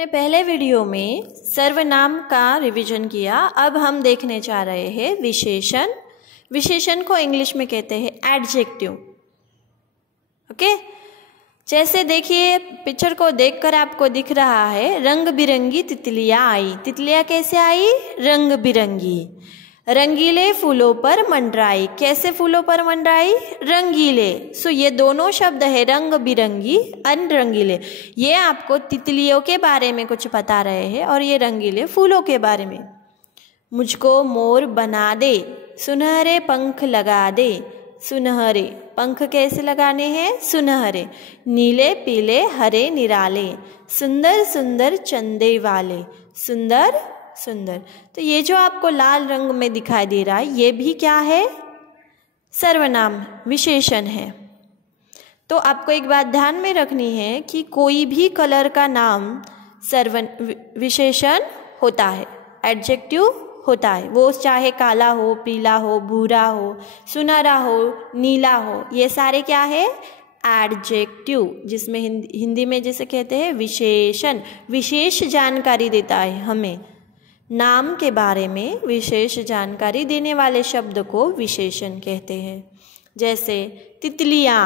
हमने पहले वीडियो में सर्वनाम का रिवीजन किया। अब हम देखने जा रहे हैं विशेषण। विशेषण को इंग्लिश में कहते हैं एडजेक्टिव। ओके, जैसे देखिए पिक्चर को देखकर आपको दिख रहा है रंग बिरंगी तितलियां आई। तितलियां कैसे आई? रंग बिरंगी। रंगीले फूलों पर मंडराई। कैसे फूलों पर मंडराई? रंगीले। सो ये दोनों शब्द है रंग बिरंगी अनरंगीले। ये आपको तितलियों के बारे में कुछ बता रहे हैं और ये रंगीले फूलों के बारे में। मुझको मोर बना दे, सुनहरे पंख लगा दे। सुनहरे पंख कैसे लगाने हैं? सुनहरे। नीले पीले हरे निराले, सुंदर सुंदर चंदे वाले। सुंदर सुंदर। तो ये जो आपको लाल रंग में दिखाई दे रहा है ये भी क्या है? सर्वनाम विशेषण है। तो आपको एक बात ध्यान में रखनी है कि कोई भी कलर का नाम विशेषण होता है, एडजेक्टिव होता है। वो चाहे काला हो, पीला हो, भूरा हो, सुनहरा हो, नीला हो, ये सारे क्या है? एडजेक्टिव, जिसमें हिंदी में जैसे कहते हैं विशेषण। विशेष जानकारी देता है हमें। नाम के बारे में विशेष जानकारी देने वाले शब्द को विशेषण कहते हैं। जैसे तितलियाँ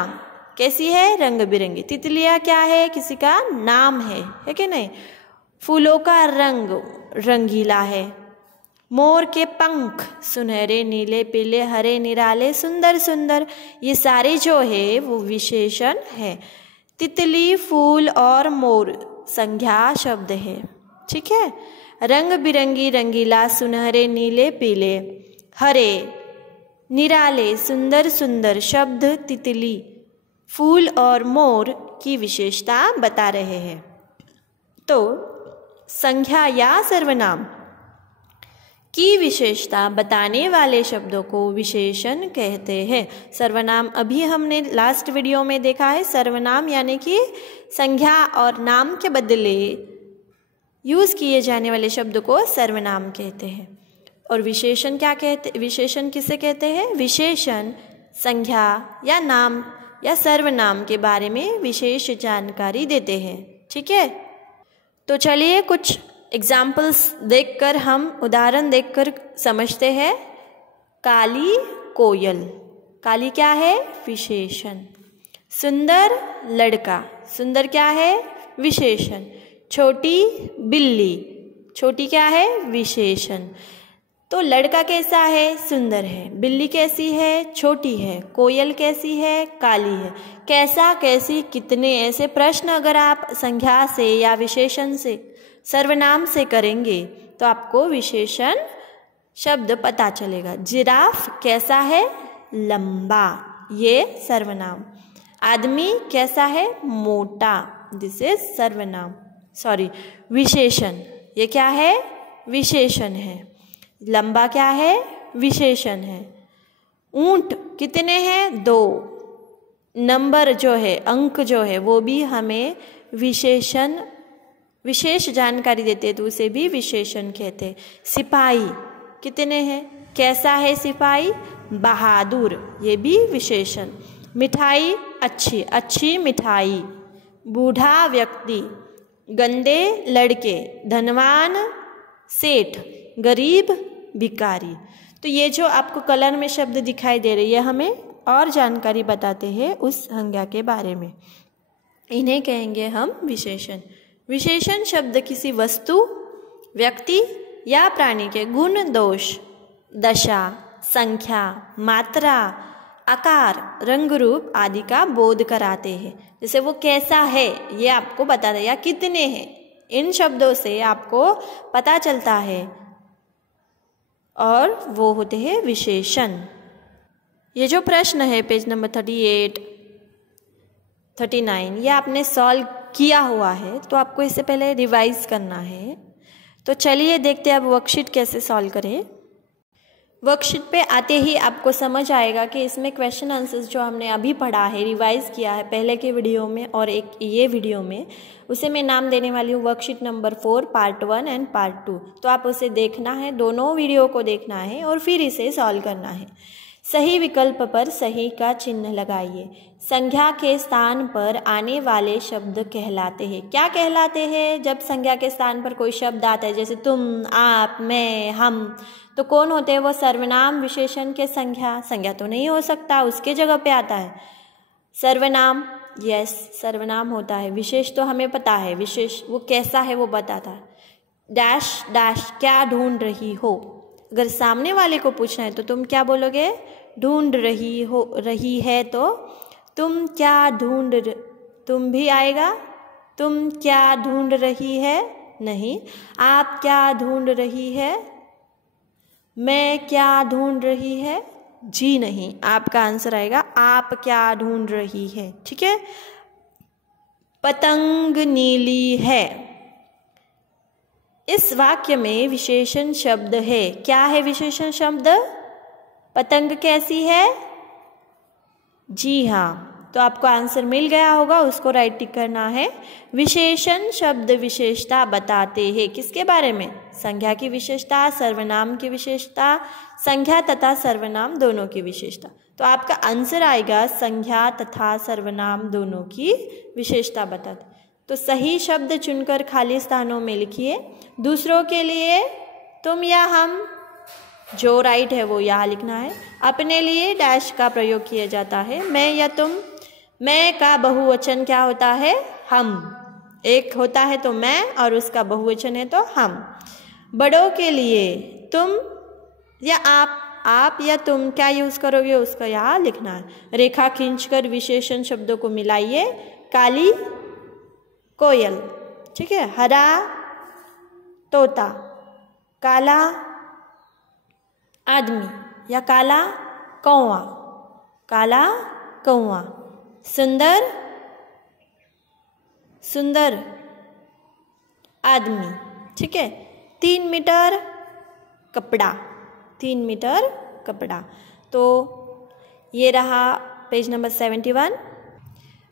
कैसी है? रंग बिरंगी। तितलियाँ क्या है? किसी का नाम है कि नहीं? फूलों का रंग रंगीला है। मोर के पंख सुनहरे नीले पीले हरे निराले सुंदर सुंदर। ये सारे जो है वो विशेषण है। तितली, फूल और मोर संज्ञा शब्द है। ठीक है। रंग बिरंगी रंगीला सुनहरे नीले पीले हरे निराले सुंदर सुंदर शब्द तितली, फूल और मोर की विशेषता बता रहे हैं। तो संज्ञा या सर्वनाम की विशेषता बताने वाले शब्दों को विशेषण कहते हैं। सर्वनाम अभी हमने लास्ट वीडियो में देखा है। सर्वनाम यानी कि संज्ञा और नाम के बदले यूज किए जाने वाले शब्द को सर्वनाम कहते हैं। और विशेषण क्या कहते? विशेषण किसे कहते हैं? विशेषण संज्ञा या नाम या सर्वनाम के बारे में विशेष जानकारी देते हैं। ठीक है। तो चलिए कुछ एग्जाम्पल्स देखकर हम उदाहरण देखकर समझते हैं। काली कोयल। काली क्या है? विशेषण। सुंदर लड़का। सुंदर क्या है? विशेषण। छोटी बिल्ली। छोटी क्या है? विशेषण। तो लड़का कैसा है? सुंदर है। बिल्ली कैसी है? छोटी है। कोयल कैसी है? काली है। कैसा, कैसी, कितने, ऐसे प्रश्न अगर आप संज्ञा से या विशेषण से, सर्वनाम से करेंगे तो आपको विशेषण शब्द पता चलेगा। जिराफ कैसा है? लंबा। ये सर्वनाम। आदमी कैसा है? मोटा। दिस इज सर्वनाम, सॉरी विशेषण। ये क्या है? विशेषण है। लंबा क्या है? विशेषण है। ऊंट कितने हैं? 2। नंबर जो है, अंक जो है वो भी हमें विशेषण, विशेष जानकारी देते हैं तो उसे भी विशेषण कहते हैं। सिपाही कितने हैं? कैसा है सिपाही? बहादुर। ये भी विशेषण। मिठाई अच्छी, अच्छी मिठाई। बूढ़ा व्यक्ति, गंदे लड़के, धनवान सेठ, गरीब भिखारी। तो ये जो आपको कलर में शब्द दिखाई दे रही है हमें और जानकारी बताते हैं उस संज्ञा के बारे में। इन्हें कहेंगे हम विशेषण। विशेषण शब्द किसी वस्तु, व्यक्ति या प्राणी के गुण, दोष, दशा, संख्या, मात्रा, आकार, रंग रूप आदि का बोध कराते हैं। जैसे वो कैसा है ये आपको बताता है, या कितने हैं, इन शब्दों से आपको पता चलता है और वो होते हैं विशेषण। ये जो प्रश्न है पेज नंबर 38, 39 ये आपने सॉल्व किया हुआ है तो आपको इससे पहले रिवाइज करना है। तो चलिए देखते हैं अब वर्कशीट कैसे सॉल्व करें। वर्कशीट पे आते ही आपको समझ आएगा कि इसमें क्वेश्चन आंसर्स जो हमने अभी पढ़ा है, रिवाइज किया है पहले के वीडियो में और एक ये वीडियो में, उसे मैं नाम देने वाली हूँ worksheet number 4 part 1 and part 2। तो आप उसे देखना है, दोनों वीडियो को देखना है और फिर इसे सॉल्व करना है। सही विकल्प पर सही का चिन्ह लगाइए। संज्ञा के स्थान पर आने वाले शब्द कहलाते हैं। क्या कहलाते हैं? जब संज्ञा के स्थान पर कोई शब्द आता है, जैसे तुम, आप, मैं, हम, तो कौन होते हैं वो? सर्वनाम विशेषण के संज्ञा। संज्ञा तो नहीं हो सकता, उसके जगह पे आता है सर्वनाम। यस, सर्वनाम होता है। विशेष तो हमें पता है, विशेष वो कैसा है वो बताता है। डैश डैश क्या ढूंढ रही हो। अगर सामने वाले को पूछना है तो तुम क्या बोलोगे? ढूंढ रही है तो तुम क्या तुम भी आएगा। तुम क्या ढूंढ रही है? नहीं। आप क्या ढूंढ रही है? मैं क्या ढूंढ रही है? जी नहीं। आपका आंसर आएगा आप क्या ढूंढ रही है। ठीक है। पतंग नीली है। इस वाक्य में विशेषण शब्द है। क्या है विशेषण शब्द? पतंग कैसी है? जी हाँ। तो आपको आंसर मिल गया होगा, उसको राइट टिक करना है। विशेषण शब्द विशेषता बताते हैं। किसके बारे में? संज्ञा की विशेषता, सर्वनाम की विशेषता, संज्ञा तथा सर्वनाम दोनों की विशेषता। तो आपका आंसर आएगा संज्ञा तथा सर्वनाम दोनों की विशेषता बताते। तो सही शब्द चुनकर खाली स्थानों में लिखिए। दूसरों के लिए तुम या हम, जो राइट है वो यहाँ लिखना है। अपने लिए डैश का प्रयोग किया जाता है। मैं या तुम। मैं का बहुवचन क्या होता है? हम। एक होता है तो मैं और उसका बहुवचन है तो हम। बड़ों के लिए तुम या आप या तुम क्या यूज़ करोगे उसका यहाँ लिखना है। रेखा खींचकर विशेषण शब्दों को मिलाइए। काली कोयल, ठीक है। हरा तोता, काला आदमी या काला कौवा, काला कौवा। सुंदर आदमी, ठीक है। 3 मीटर कपड़ा, 3 मीटर कपड़ा। तो ये रहा पेज नंबर 71।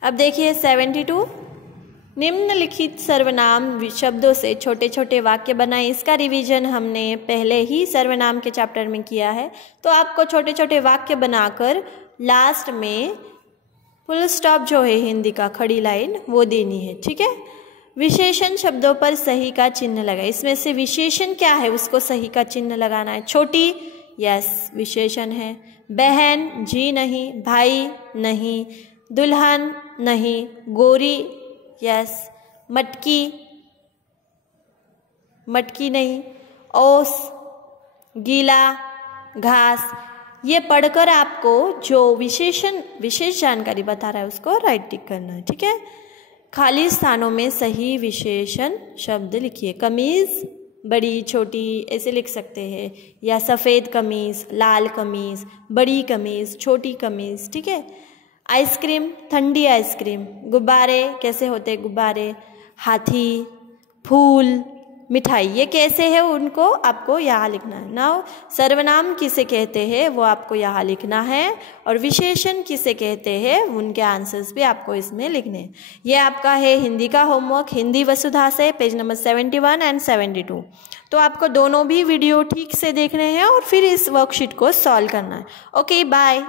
अब देखिए 72। निम्नलिखित सर्वनाम शब्दों से छोटे छोटे वाक्य बनाएं। इसका रिवीजन हमने पहले ही सर्वनाम के चैप्टर में किया है। तो आपको छोटे छोटे वाक्य बनाकर लास्ट में फुल स्टॉप जो है हिंदी का, खड़ी लाइन, वो देनी है। ठीक है। विशेषण शब्दों पर सही का चिन्ह लगाए। इसमें से विशेषण क्या है उसको सही का चिन्ह लगाना है। छोटी, यस विशेषण है। बहन, जी नहीं। भाई नहीं। दुल्हन नहीं। गोरी, यस। मटकी नहीं। ओस, गीला, घास। ये पढ़कर आपको जो विशेष जानकारी बता रहा है उसको राइट टिक करना है। ठीक है। खाली स्थानों में सही विशेषण शब्द लिखिए। कमीज, बड़ी छोटी ऐसे लिख सकते हैं, या सफ़ेद कमीज, लाल कमीज, बड़ी कमीज, छोटी कमीज। ठीक है। आइसक्रीम, ठंडी आइसक्रीम। गुब्बारे, कैसे होते हैं गुब्बारे? हाथी, फूल, मिठाई। ये कैसे है उनको आपको यहाँ लिखना है। नाउ सर्वनाम किसे कहते हैं वो आपको यहाँ लिखना है, और विशेषण किसे कहते हैं उनके आंसर्स भी आपको इसमें लिखने हैं। ये आपका है हिंदी का होमवर्क, हिंदी वसुधा से, पेज नंबर 71 एंड 72। तो आपको दोनों भी वीडियो ठीक से देखने हैं और फिर इस वर्कशीट को सॉल्व करना है। Okay, bye.